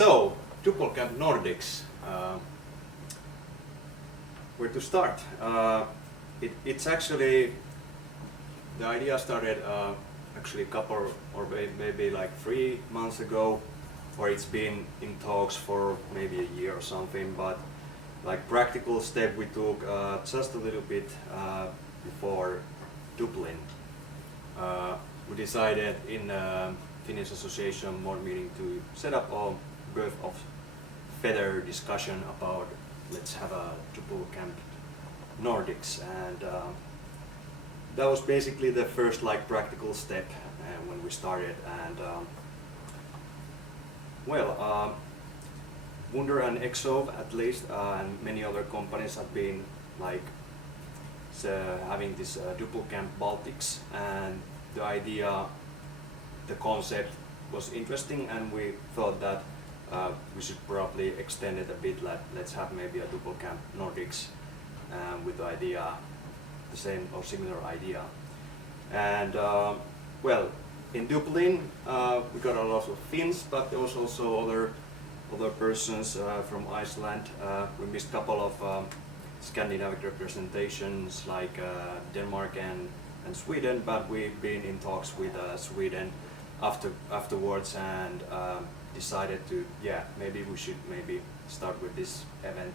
So, DrupalCamp Nordics. Where to start? It's actually, the idea started actually a couple or maybe like 3 months ago, or it's been in talks for maybe a year or something, but like practical step we took just a little bit before Dublin. We decided in Finnish Association Board meeting to set up a birth of feather discussion about let's have a DrupalCamp Nordics, and that was basically the first like practical step when we started. And Wunder and Exo at least and many other companies have been like having this DrupalCamp Baltics, and the idea, the concept was interesting, and we thought that we should probably extend it a bit, like let's have maybe a DrupalCamp Nordics with the idea, the same or similar idea. And in Dublin we got a lot of Finns, but there was also other persons from Iceland. We missed a couple of Scandinavic representations like Denmark and Sweden, but we've been in talks with Sweden afterwards, and decided to, maybe we should start with this event.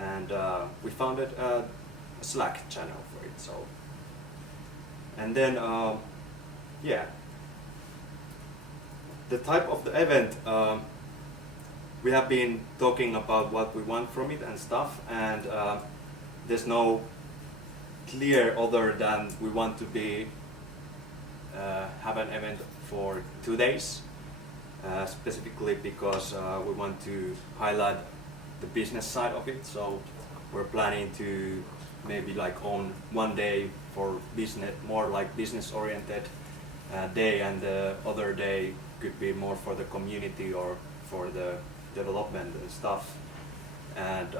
And we founded a Slack channel for it. So, and then the type of the event, we have been talking about what we want from it and stuff, and there's no clear other than we want to be have an event for 2 days, specifically because we want to highlight the business side of it. So we're planning to maybe like own 1 day for business, more like business oriented day, and the other day could be more for the community or for the development and stuff. And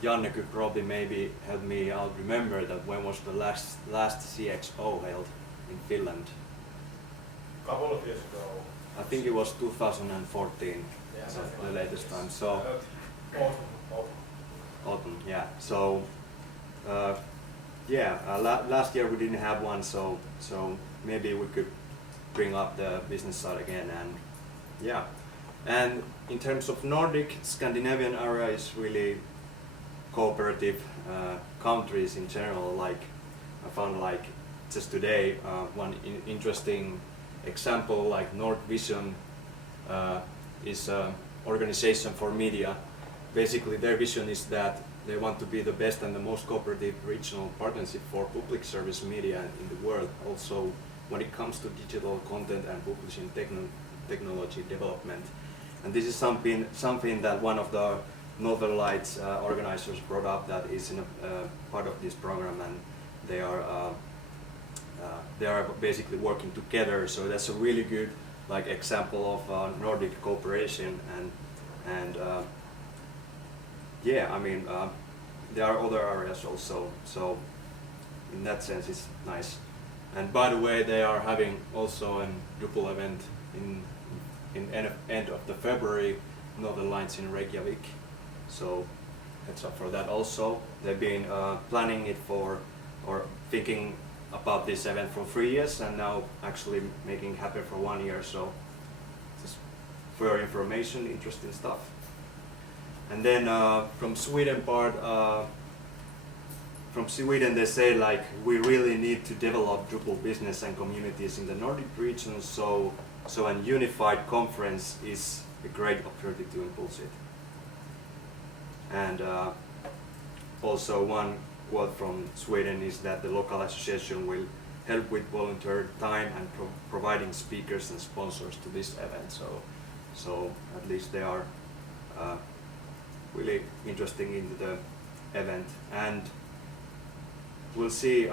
Janne could probably maybe help me out remember that when was the last CXO held in Finland? A couple of years ago. I think it was 2014, the latest time. So autumn, yeah. So last year we didn't have one, so maybe we could bring up the business side again. And and in terms of Nordic, Scandinavian area is really cooperative countries in general. Like I found like just today one interesting example, like North Vision is an organization for media. Basically their vision is that they want to be the best and the most cooperative regional partnership for public service media in the world, also when it comes to digital content and publishing technology development. And this is something that one of the Northern Lights organizers brought up, that is in a part of this program, and they are basically working together. So that's a really good like example of Nordic cooperation, and I mean there are other areas also. So in that sense it's nice. And by the way, they are having also a Drupal event in end of the February, Northern Lights in Reykjavik. So heads up for that also. They've been planning it for, or thinking about this event for 3 years, and now actually making it happen for 1 year. So just for your information, interesting stuff. And then from Sweden part, from Sweden they say like we really need to develop Drupal business and communities in the Nordic region, so a unified conference is a great opportunity to impulse it. And also one quote from Sweden is that the local association will help with volunteer time and providing speakers and sponsors to this event. So at least they are really interesting into the event. And we'll see,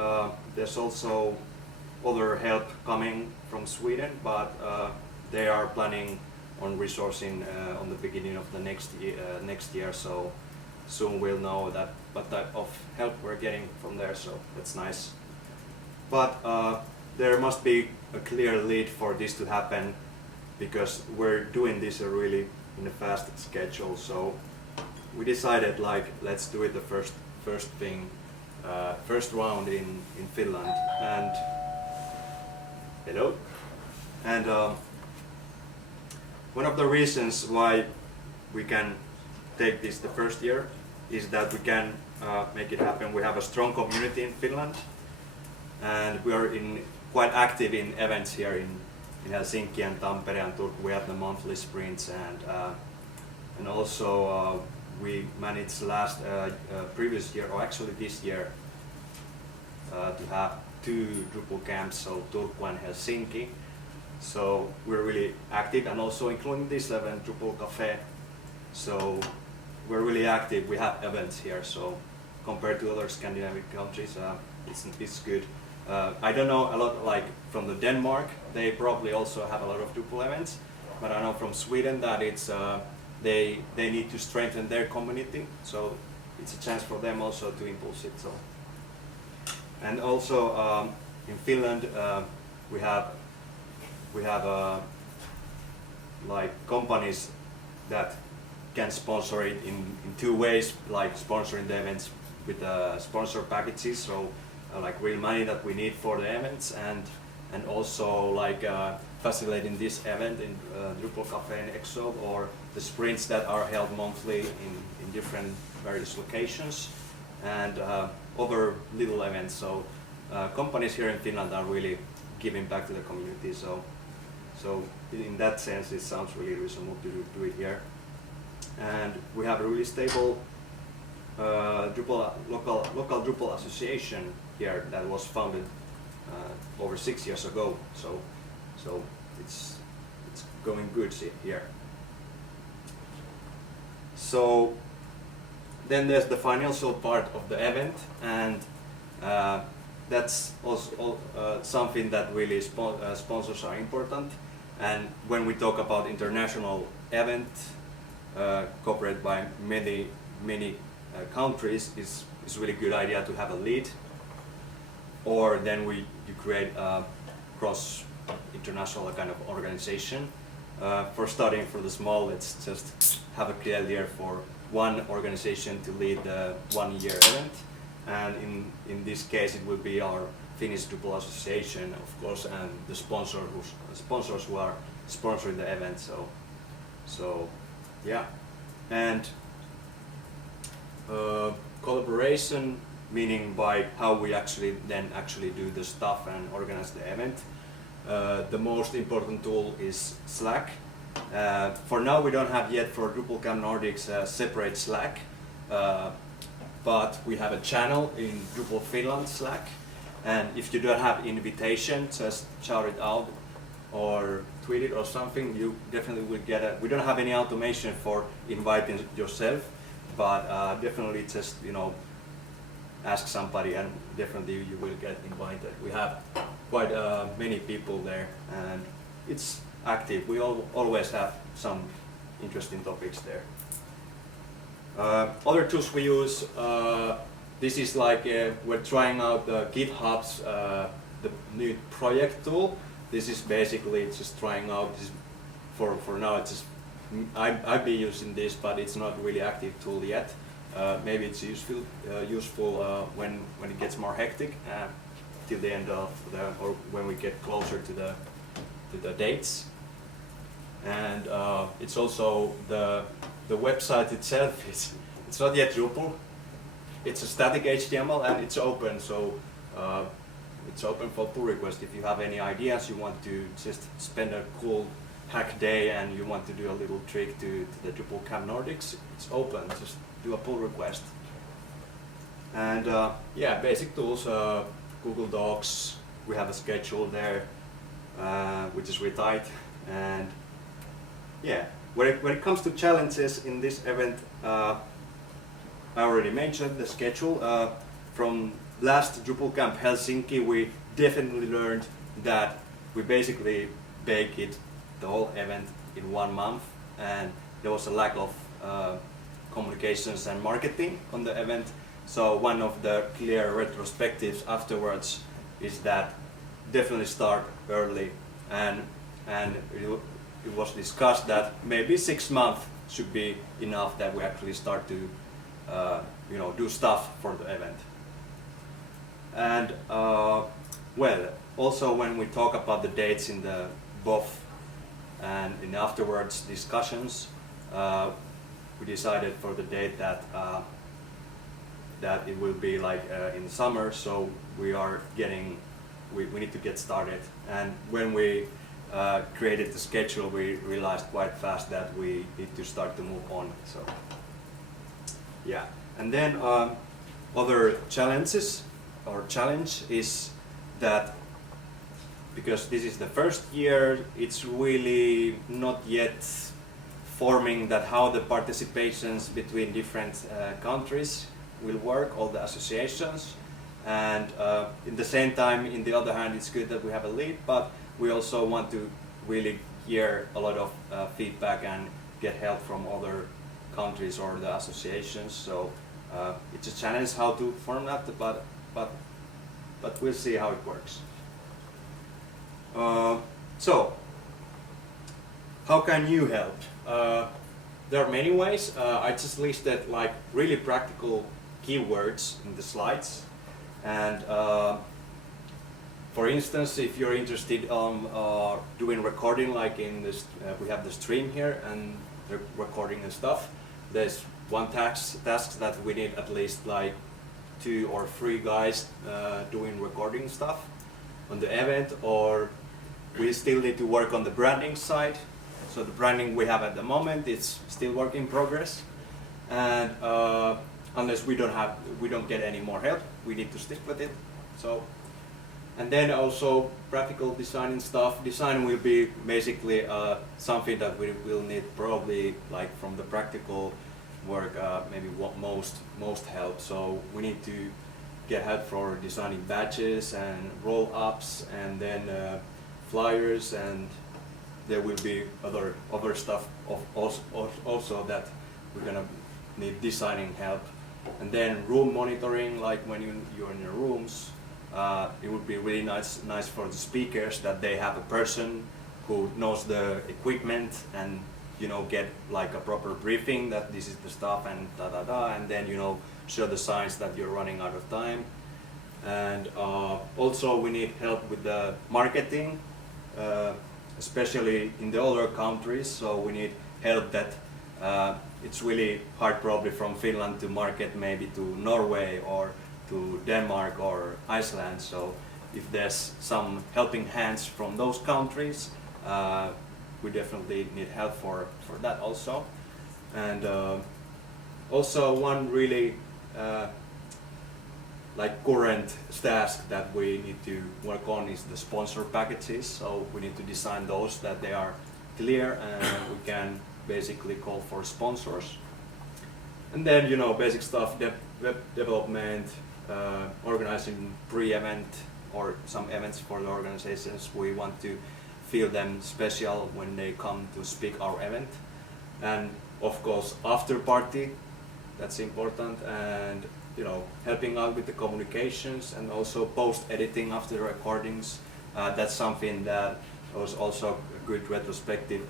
there's also other help coming from Sweden, but they are planning on resourcing on the beginning of the next year. So soon we'll know that what type of help we're getting from there. So that's nice. But there must be a clear lead for this to happen, because we're doing this a really in a fast schedule. So we decided like let's do it the first round in Finland. And hello. And one of the reasons why we can take this the first year is that we can make it happen. We have a strong community in Finland, and we are quite active in events here in Helsinki and Tampere and Turku. We have the monthly sprints, and also we managed previous year, or actually this year, to have 2 Drupal camps, so Turku and Helsinki. So we're really active, and also including this event, Drupal Café. So we're really active. We have events here, so compared to other Scandinavian countries, it's good. I don't know a lot, like from the Denmark, they probably also have a lot of Drupal events, but I know from Sweden that it's they need to strengthen their community, so it's a chance for them also to impulse it. So, and also in Finland we have like companies that can sponsor it in 2 ways, like sponsoring the events with sponsor packages, so like real money that we need for the events, and also like facilitating this event in Drupal Café in Exo, or the sprints that are held monthly in different various locations, and other little events. So companies here in Finland are really giving back to the community. So in that sense, it sounds really reasonable to do it here. And we have a really stable local Drupal association here that was founded over 6 years ago. So it's going good here. So then there's the financial part of the event, and that's also something that really sponsors are important. And when we talk about international event, cooperated by many countries, is really good idea to have a lead, or then you create a cross international kind of organization. For starting from the small, let's just have a clear idea for one organization to lead the 1 year event, and in this case it will be our Finnish Drupal Association, of course, and the sponsors who are sponsoring the event. So yeah, and collaboration, meaning by how we actually do the stuff and organize the event. The most important tool is Slack. For now we don't have yet for DrupalCamp Nordics separate Slack, but we have a channel in Drupal Finland Slack, and if you don't have invitation, just shout it out or tweet it or something, you definitely will get it. We don't have any automation for inviting yourself, but definitely just ask somebody, and definitely you will get invited. We have quite many people there, and it's active. We always have some interesting topics there. Other tools we use, this is like we're trying out GitHub's the new project tool. This is basically just trying out this for now. It's just I've been using this, but it's not really active tool yet. Maybe it's useful when it gets more hectic till the end of or when we get closer to the dates. And it's also the website itself. It's not yet Drupal. It's a static HTML and it's open, so it's open for pull request. If you have any ideas, you want to just spend a cool hack day and you want to do a little trick to the DrupalCamp Nordics, it's open. Just do a pull request. And yeah, basic tools, Google Docs. We have a schedule there, which is really tight. And yeah, when it comes to challenges in this event, I already mentioned the schedule. From last DrupalCamp Helsinki, we definitely learned that we basically bake it, the whole event, in 1 month, and there was a lack of communications and marketing on the event. So one of the clear retrospectives afterwards is that definitely start early and it was discussed that maybe 6 months should be enough that we actually start to do stuff for the event. And well, also when we talk about the dates in the BOF and in afterwards discussions, we decided for the date that that it will be like in summer, so we need to get started. And when we created the schedule, we realized quite fast that we need to start to move on. So yeah, and then other challenges or challenge is that because this is the first year, it's really not yet forming that how the participations between different countries will work, all the associations. And in the same time, in the other hand, it's good that we have a lead, but we also want to really hear a lot of feedback and get help from other countries or the associations. So it's a challenge how to form that, but we'll see how it works. So, how can you help? There are many ways. I just listed like really practical keywords in the slides. And for instance, if you're interested on doing recording, like in this, we have the stream here and the recording and stuff, there's one task that we need at least like 2 or 3 guys doing recording stuff on the event, or we still need to work on the branding side. So the branding we have at the moment, it's still work in progress, and unless we don't get any more help, we need to stick with it. So, and then also practical design and stuff. Design will be basically something that we will need probably like from the practical work, maybe what most help. So we need to get help for designing badges and roll-ups, and then flyers, and there will be other stuff also that we're gonna need designing help. And then room monitoring, like when you're in your rooms, it would be really nice for the speakers that they have a person who knows the equipment and get like a proper briefing that this is the stuff and and then show the signs that you're running out of time. And also we need help with the marketing, especially in the other countries. So we need help that it's really hard probably from Finland to market maybe to Norway or to Denmark or Iceland. So if there's some helping hands from those countries, we definitely need help for that also. And also one really like current task that we need to work on is the sponsor packages. So we need to design those that they are clear and we can basically call for sponsors. And then basic stuff, web development, organizing pre-event or some events for the organizations. We want to feel them special when they come to speak our event. And of course after party, that's important, and helping out with the communications and also post editing after the recordings. That's something that was also a good retrospective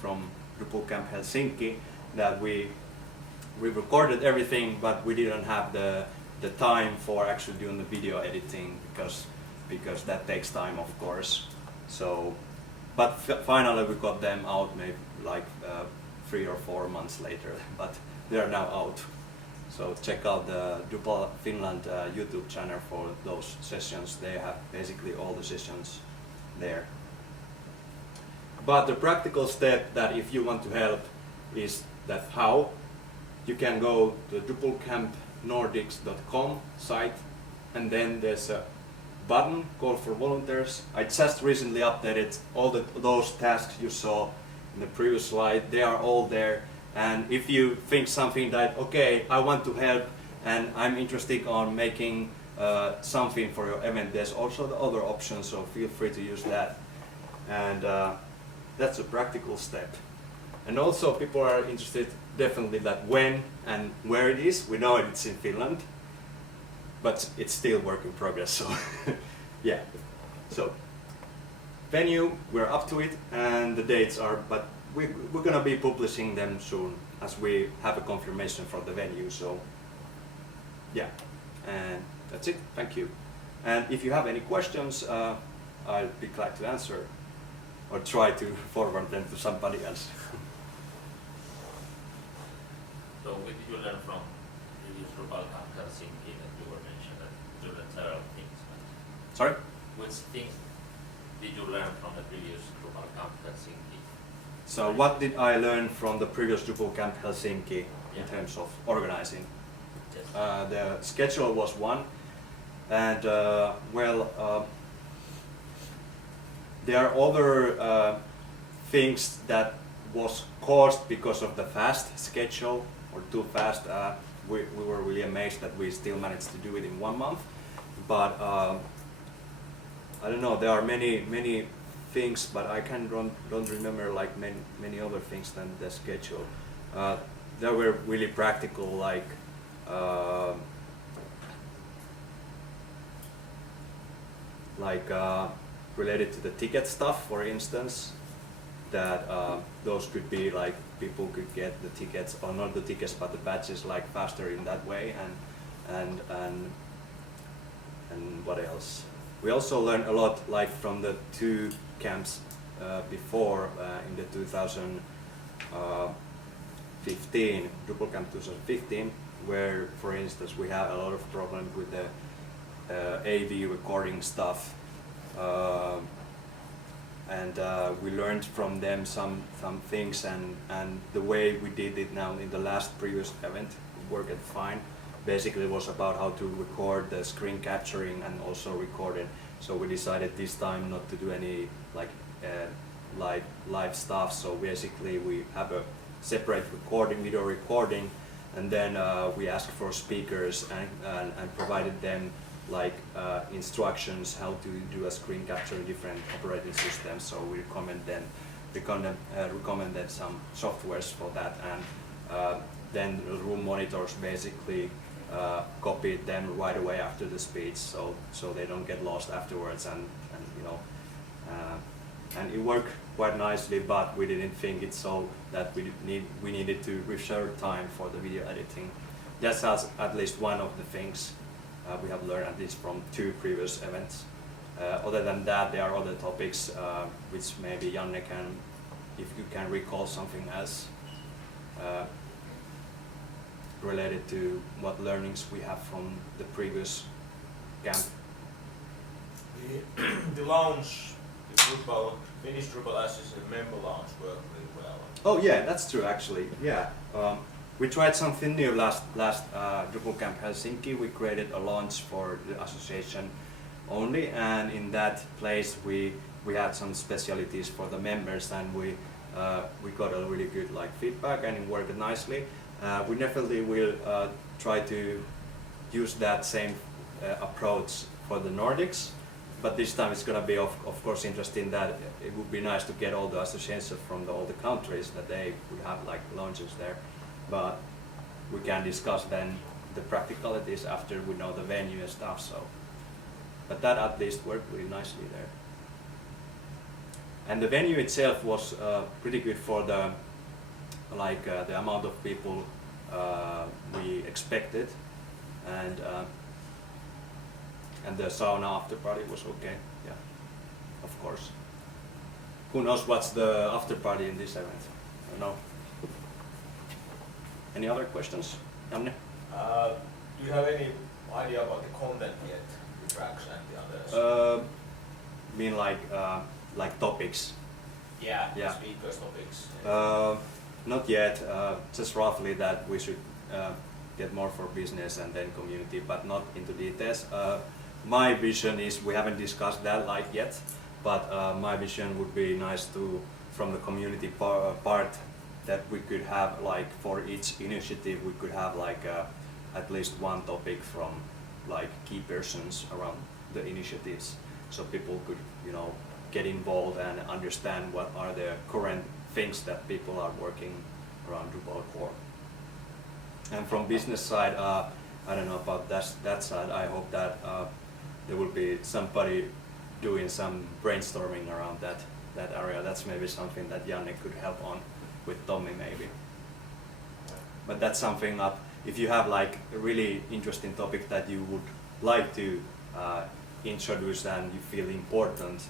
from DrupalCamp Helsinki, that we recorded everything, but we didn't have the time for actually doing the video editing because that takes time, of course. So, but finally we got them out maybe like 3 or 4 months later, but they are now out. So check out the Drupal Finland YouTube channel for those sessions. They have basically all the sessions there. But the practical step that if you want to help is that how you can go to DrupalCampNordics.com site, and then there's a button called for volunteers. I just recently updated all those tasks you saw in the previous slide. They are all there. And if you think something that, okay, I want to help and I'm interested on making something for your event, there's also the other options, so feel free to use that. And that's a practical step. And also people are interested definitely that when and where it is. We know it's in Finland, but it's still work in progress, so yeah. So venue, we're up to it, and the dates are, but we're gonna be publishing them soon as we have a confirmation from the venue. So yeah, and that's it. Thank you. And if you have any questions, I'll be glad to answer or try to forward them to somebody else. So what did you learn from the Drupal Camp Helsinki that you were mentioning that you learned several things? Sorry? Which things did you learn from the previous Drupal Camp Helsinki? So what did I learn from the previous Drupal Camp Helsinki in terms of organizing? Yes. The schedule was one, and there are other things that was caused because of the fast schedule or too fast. We were really amazed that we still managed to do it in 1 month, but I don't know. There are many things, but I don't remember like many other things than the schedule. There were really practical, related to the ticket stuff, for instance, that those could be like people could get the tickets, or not the tickets but the badges, like faster in that way, and what else? We also learned a lot like from the 2 camps before in the 2015, Drupal Camp 2015, where, for instance, we had a lot of problems with the AV recording stuff, and we learned from them some things, and the way we did it now in the last previous event worked fine. Basically, it was about how to record the screen capturing and also record it. So we decided this time not to do any live stuff. So basically, we have a separate video recording, and then we asked for speakers and provided them instructions how to do a screen capture in different operating systems. So we recommended some softwares for that, and then the room monitors basically copied them right away after the speech, so they don't get lost afterwards, and it worked quite nicely. But we didn't think it so that we needed to reserve time for the video editing. That's at least one of the things we have learned, at least from 2 previous events. Other than that, there are other topics which maybe Janne can, if you can recall something else related to what learnings we have from the previous camp. The launch, the Finnish Drupal Association member launch worked really well. Oh yeah, that's true actually. Yeah, we tried something new last Drupal Camp Helsinki. We created a launch for the association only, and in that place we had some specialties for the members, and we got a really good feedback, and it worked nicely. We definitely will try to use that same approach for the Nordics, but this time it's going to be of course interesting that it would be nice to get all the associations from all the countries, that they would have launches there. But we can discuss then the practicalities after we know the venue and stuff. So, but that at least worked really nicely there. And the venue itself was pretty good for the the amount of people we expected, and the sauna after party was okay. Yeah, of course. Who knows what's the after party in this event? I don't know. Any other questions, Janne? Do you have any idea about the content yet, the tracks and the others? Mean like topics? Yeah, Yeah. speakers, topics. Not yet. Just roughly that we should get more for business and then community, but not into details. My vision is, we haven't discussed that yet, but my vision would be nice to, from the community part, that we could have for each initiative we could have at least one topic from key persons around the initiatives, so people could get involved and understand what are the current things that people are working around Drupal core. And from business side, I don't know about that side. I hope that there will be somebody doing some brainstorming around that area. That's maybe something that Janne could help on with Tommy maybe. But that's something that if you have like a really interesting topic that you would like to introduce and you feel important,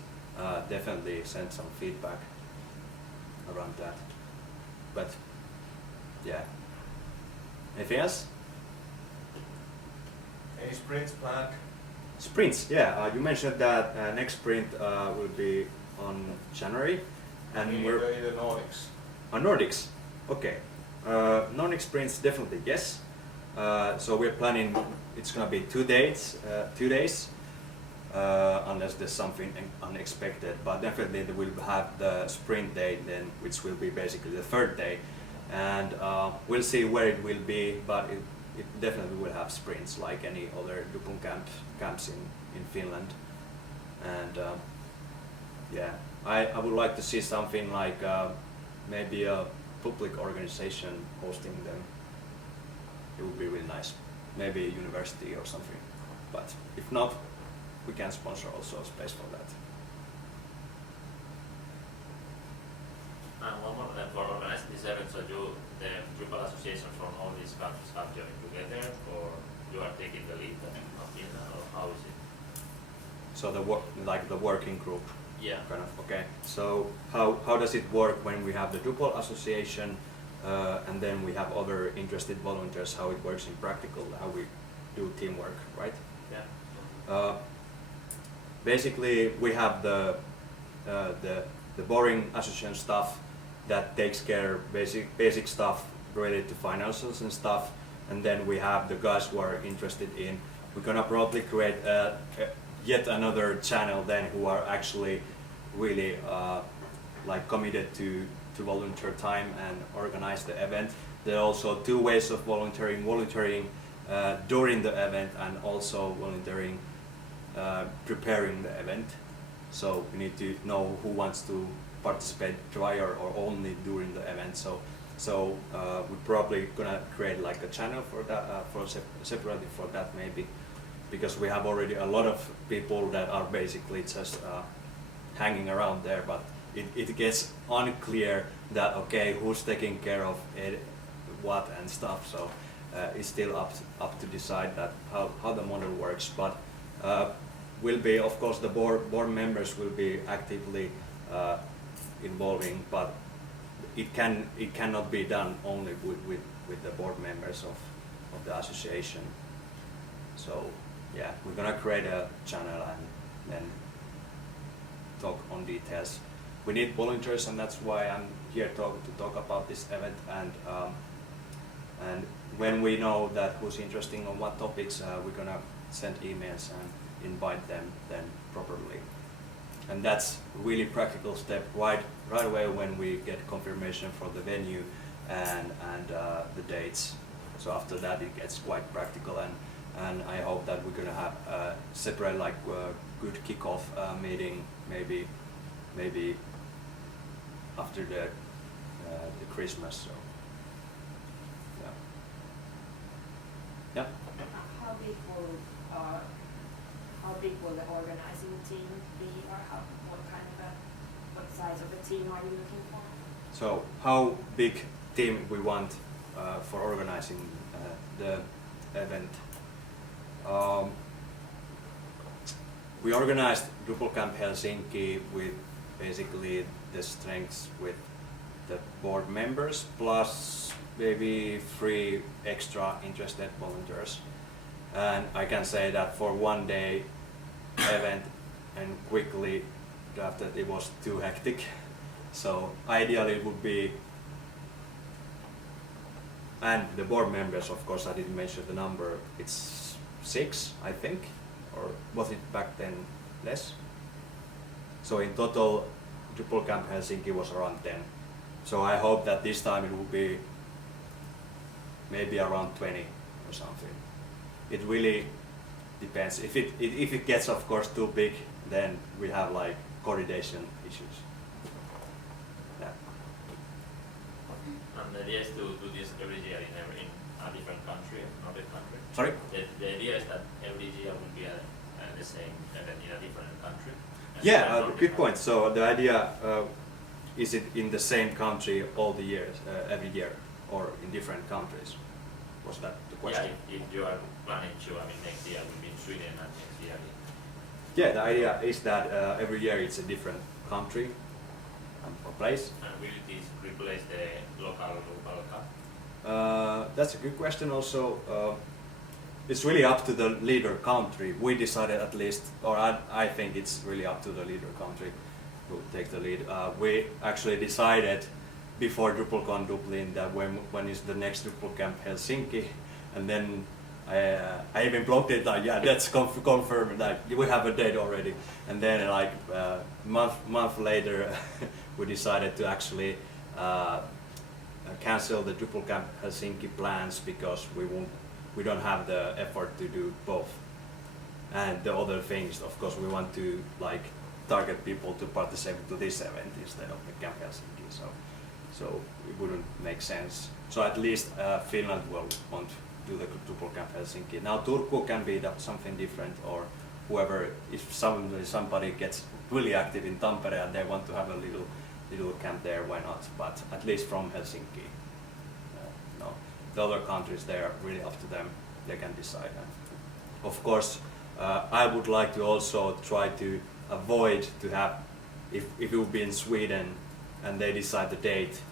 definitely send some feedback around that. But yeah. Anything else? Any sprints planned? Sprints, yeah. You mentioned that next sprint will be on January, and in we're the Nordics. on Nordics. Okay. Nordic sprints definitely yes. So we're planning. It's gonna be 2 days. 2 days, unless there's something unexpected. But definitely we'll have the sprint day then, which will be basically the 3rd day, and we'll see where it will be. But it definitely will have sprints like any other Drupal camps in Finland. And yeah, I would like to see something like maybe a public organization hosting them. It would be really nice. Maybe a university or something. But if not, we can sponsor also a space for that. And one more for organizing this event, so the Drupal Association from all these countries come joining together, or you are taking the lead of Finland, or how is it? So the working group. Yeah. Kind of, okay. So how does it work when we have the Drupal Association and then we have other interested volunteers? How it works in practical? How we do teamwork, right? Yeah. Basically, we have the boring association stuff that takes care basic stuff related to financials and stuff, and then we have the guys who are interested in. We're gonna probably create yet another channel then who are actually really like committed to volunteer time and organize the event. There are also 2 ways of volunteering during the event and also volunteering preparing the event. So we need to know who wants to participate prior or only during the event. So we're probably gonna create like a channel for that, separately for that maybe, because we have already a lot of people that are basically just hanging around there, but it gets unclear that okay, who's taking care of it, what and stuff. So it's still up to decide that how the model works. But will be, of course, the board members will be actively involving, but it cannot be done only with the board members of the association. So yeah, we're gonna create a channel and then talk on details. We need volunteers, and that's why I'm here to talk about this event. And when we know that who's interested on what topics, we're gonna send emails and invite them then properly. And that's really practical step right away when we get confirmation for the venue and the dates. So after that it gets quite practical, and I hope that we're gonna have a separate like good kickoff meeting maybe after the Christmas. So yeah. How big will the organizing team be, or what size of a team are you looking for? So how big team we want for organizing the event? We organized DrupalCamp Helsinki with basically the strengths with the board members plus maybe 3 extra interested volunteers. And I can say that for 1 day event and quickly after it was too hectic. So ideally it would be, and the board members, of course, I didn't mention the number, it's 6 I think, or was it back then less? So in total DrupalCamp Helsinki was around 10. So I hope that this time it will be maybe around 20 or something. It really depends. If it gets, of course, too big, then we have like coordination issues. Yeah. And the idea is to do this every year in a different country, another country. Sorry? The idea is that every year will be the same event in a different country. Yeah, good point. So the idea, is it in the same country all the years, every year, or in different countries? Was that the question? Yeah, if you are planning to, I mean, next year will be in Sweden and next year in... Yeah, the idea is that every year it's a different country or place. And will this replace the local Drupal Cup? That's a good question also. It's really up to the leader country. We decided at least, or I think it's really up to the leader country who take the lead. We actually decided before DrupalCon Dublin that when is the next DrupalCamp Helsinki, and then I even blogged it like, yeah, that's confirmed, like we have a date already. And then like month later we decided to actually cancel the DrupalCamp Helsinki plans because we don't have the effort to do both. And the other things, of course, we want to like target people to participate to this event instead of the Camp Helsinki. So it wouldn't make sense. So at least Finland will want to do the DrupalCamp Helsinki. Now Turku can be something different, or whoever, if somebody gets really active in Tampere and they want to have a little camp there, why not? But at least from Helsinki. No. The other countries, they are really up to them. They can decide. Of course, I would like to also try to avoid to have, if it would be in Sweden and they decide the date,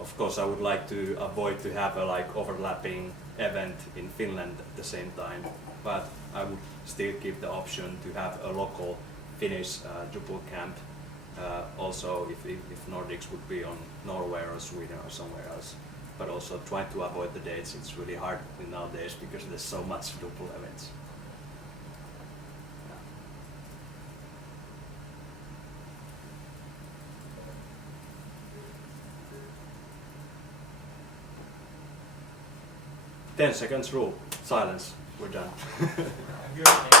of course I would like to avoid to have a like overlapping event in Finland at the same time. But I would still give the option to have a local Finnish Drupal camp. Also if Nordics would be on Norway or Sweden or somewhere else. But also try to avoid the dates. It's really hard nowadays because there's so much Drupal events. Yeah. 10 seconds rule. Silence. We're done. Good.